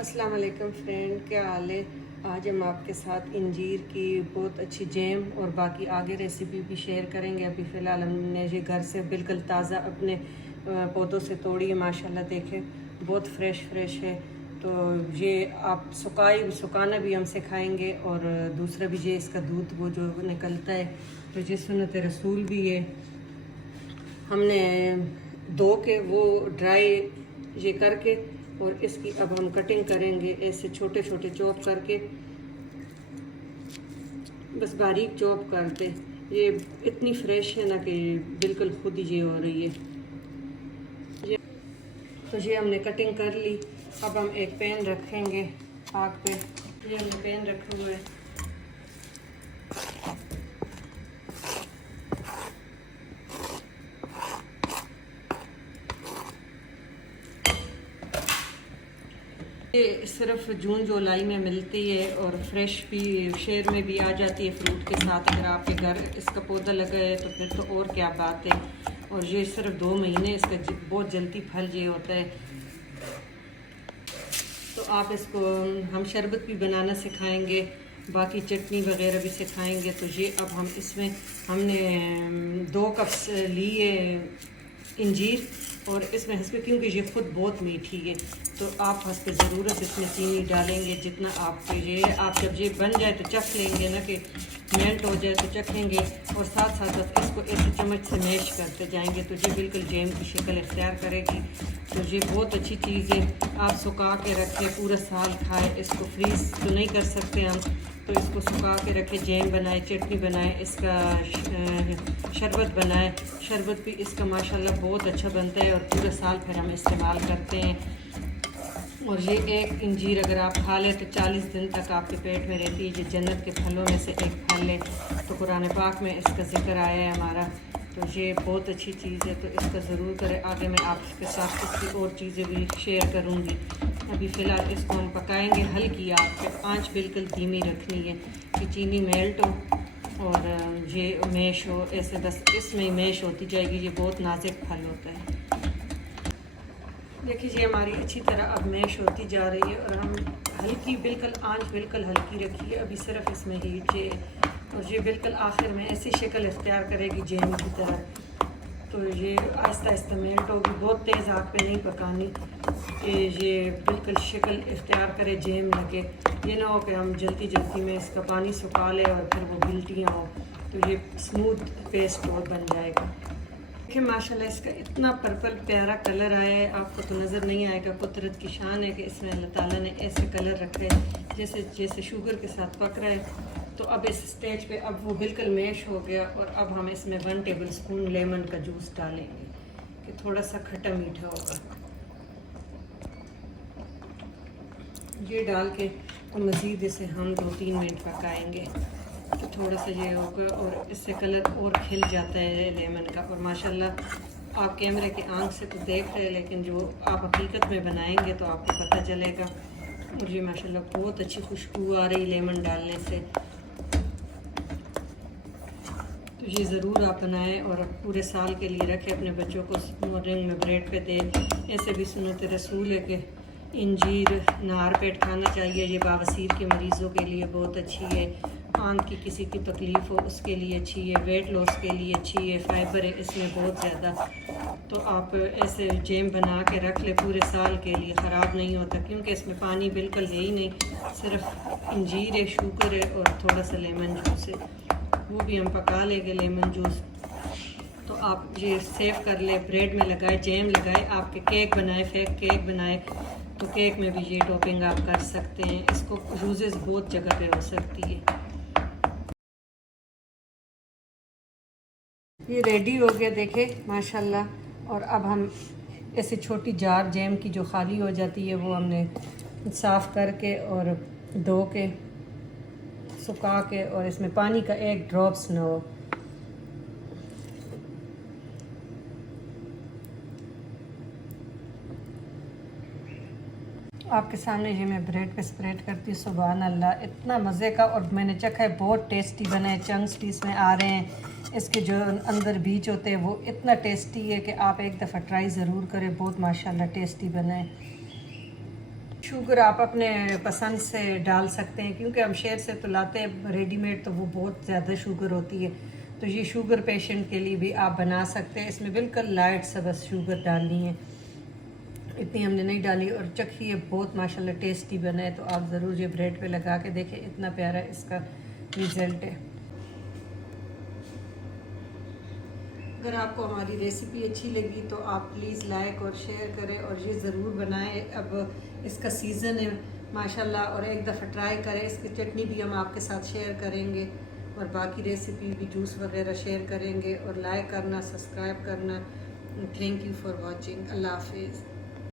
अस्सलाम वालेकुम फ्रेंड, क्या हाल है। आज हम आपके साथ इंजीर की बहुत अच्छी जैम और बाकी आगे रेसिपी भी शेयर करेंगे। अभी फ़िलहाल हमने ये घर से बिल्कुल ताज़ा अपने पौधों से तोड़ी है। माशाल्लाह देखें बहुत फ्रेश है। तो ये आप सुखाना भी हम सिखाएंगे और दूसरा भी ये इसका दूध वो जो निकलता है तो ये सुन्नत रसूल भी है। हमने धो के वो ड्राई ये करके और इसकी अब हम कटिंग करेंगे ऐसे छोटे छोटे चॉप करके, बस बारीक चॉप करते। ये इतनी फ्रेश है ना कि बिल्कुल खुद ही ये हो रही है। तो ये हमने कटिंग कर ली। अब हम एक पैन रखेंगे आग पे। ये हमने पैन रखे हुए है। ये सिर्फ जून जुलाई में मिलती है और फ्रेश भी शेर में भी आ जाती है फ्रूट के साथ। अगर आपके घर इसका पौधा लगा है तो फिर तो और क्या बात है। और ये सिर्फ 2 महीने इसका बहुत जल्दी फल ये होता है। तो आप इसको हम शरबत भी बनाना सिखाएंगे, बाकी चटनी वगैरह भी सिखाएंगे। तो ये अब हम इसमें हमने 2 कप लिए इंजीर और इसमें क्योंकि ये खुद बहुत मीठी है तो आप हंसपे ज़रूरत इसमें चीनी डालेंगे जितना आप ये आप जब ये बन जाए तो चख लेंगे ना कि मेल्ट हो जाए तो चखेंगे। और साथ साथ इसको ऐसे चम्मच से मैश करते जाएंगे तो ये बिल्कुल जैम की शक्ल इख्तियार करेगी। तो ये बहुत अच्छी चीज़ है। आप सुखा के रखें, पूरा साल खाए। इसको फ्रीज़ तो नहीं कर सकते हम, तो इसको सुखा के रखें, जैम बनाए, चटनी बनाए, इसका शरबत बनाए। शरबत भी इसका माशाल्लाह बहुत अच्छा बनता है और पूरा साल फिर हम इस्तेमाल करते हैं। और ये एक इंजीर अगर आप खा लें तो 40 दिन तक आपके पेट में रहती है। ये जन्नत के फलों में से एक फल है, तो कुरान पाक में इसका ज़िक्र आया है हमारा। तो ये बहुत अच्छी चीज़ है, तो इसका ज़रूर करें। आगे मैं आपके साथ इसकी और चीज़ें भी शेयर करूँगी। अभी फ़िलहाल इसको हम पकाएंगे हल्की आग पे। आँच बिल्कुल धीमी रखनी है कि चीनी मेल्ट हो और ये मैश हो। ऐसे बस इसमें मैश होती जाएगी। ये बहुत नाजुक फल होता है। देखिए ये हमारी अच्छी तरह अब मैश होती जा रही है और हम हल्की बिल्कुल आंच बिल्कुल हल्की रखी है। अभी सिर्फ इसमें हीट है और ये बिल्कुल आखिर में ऐसी शक्ल इख्तियार करेगी जैम की तरह। तो ये आहिस्ता आहिस्ता मेल्ट होगी, बहुत तेज़ आग पे नहीं पकानी कि ये बिल्कुल शक्ल इख्तियार करे जैम लगे। ये ना हो कि हम जल्दी जल्दी में इसका पानी सुखा लें और फिर वो गिल्टियाँ हो, तो ये स्मूथ पेस्ट और बन जाएगा। देखिए माशाल्लाह इसका इतना पर्पल प्यारा कलर आया है, आपको तो नज़र नहीं आएगा। कुदरत की शान है कि इसमें अल्लाह ताला ने ऐसे कलर रखे हैं जैसे जैसे शुगर के साथ पक रहा है। तो अब इस स्टेज पे अब वो बिल्कुल मैश हो गया और अब हम इसमें 1 टेबल स्पून लेमन का जूस डालेंगे कि थोड़ा सा खट्टा मीठा होगा। ये डाल के और मज़ीद इसे हम 2-3 मिनट पकाएंगे तो थोड़ा सा ये होगा और इससे कलर और खिल जाता है लेमन का। और माशाल्लाह आप कैमरे की आंख से तो देख रहे हैं, लेकिन जो आप हकीकत में बनाएंगे तो आपको पता चलेगा। और ये माशाल्लाह बहुत अच्छी खुशबू आ रही लेमन डालने से। तो ये ज़रूर आप बनाएं और पूरे साल के लिए रखें, अपने बच्चों को मॉर्निंग में ब्रेड पे दें। ऐसे भी सुन्नत रसूल है कि इंजीर नार पेट खाना चाहिए। ये बावसीर के मरीज़ों के लिए बहुत अच्छी है। आंत की किसी की तकलीफ़ हो उसके लिए अच्छी है। वेट लॉस के लिए अच्छी है। फाइबर है इसमें बहुत ज़्यादा। तो आप ऐसे जैम बना के रख ले, पूरे साल के लिए ख़राब नहीं होता क्योंकि इसमें पानी बिल्कुल है ही नहीं, सिर्फ इंजीर है, शुगर है और थोड़ा सा लेमन जूस है। वो भी हम पका लेंगे लेमन जूस। तो आप ये सेव कर ले, ब्रेड में लगाए, जैम लगाए, आपके केक बनाए, फेक केक बनाए तो केक में भी ये टॉपिंग आप कर सकते हैं। इसको यूजेस बहुत जगह पे हो सकती है। ये रेडी हो गया देखे माशाल्लाह। और अब हम ऐसे छोटी जार जैम की जो खाली हो जाती है वो हमने साफ़ करके और धो के सुखा के और इसमें पानी का एक ड्रॉप्स ना हो। आपके सामने ये मैं ब्रेड पे स्प्रेड करती हूँ। सुभान अल्लाह, इतना मज़े का और मैंने चखा है, बहुत टेस्टी बना है। चंक्स भी इसमें आ रहे हैं, इसके जो अंदर बीज होते हैं वो इतना टेस्टी है कि आप एक दफ़ा ट्राई ज़रूर करें। बहुत माशाल्लाह टेस्टी बना है। शुगर आप अपने पसंद से डाल सकते हैं, क्योंकि हम शहर से तो लाते हैं रेडीमेड, तो वो बहुत ज़्यादा शुगर होती है। तो ये शुगर पेशेंट के लिए भी आप बना सकते हैं। इसमें बिल्कुल लाइट सा बस शुगर डालनी है, इतनी हमने नहीं डाली। और चखिए बहुत माशाल्लाह टेस्टी बना है। तो आप ज़रूर ये ब्रेड पे लगा के देखें, इतना प्यारा इसका रिज़ल्ट है। अगर आपको हमारी रेसिपी अच्छी लगी तो आप प्लीज़ लाइक और शेयर करें और ये ज़रूर बनाएं। अब इसका सीज़न है माशाल्लाह, और एक दफ़ा ट्राई करें। इसकी चटनी भी हम आपके साथ शेयर करेंगे और बाकी रेसिपी भी, जूस वगैरह शेयर करेंगे। और लाइक करना, सब्सक्राइब करना। Thank you for watching. अल्लाह हाफिज़।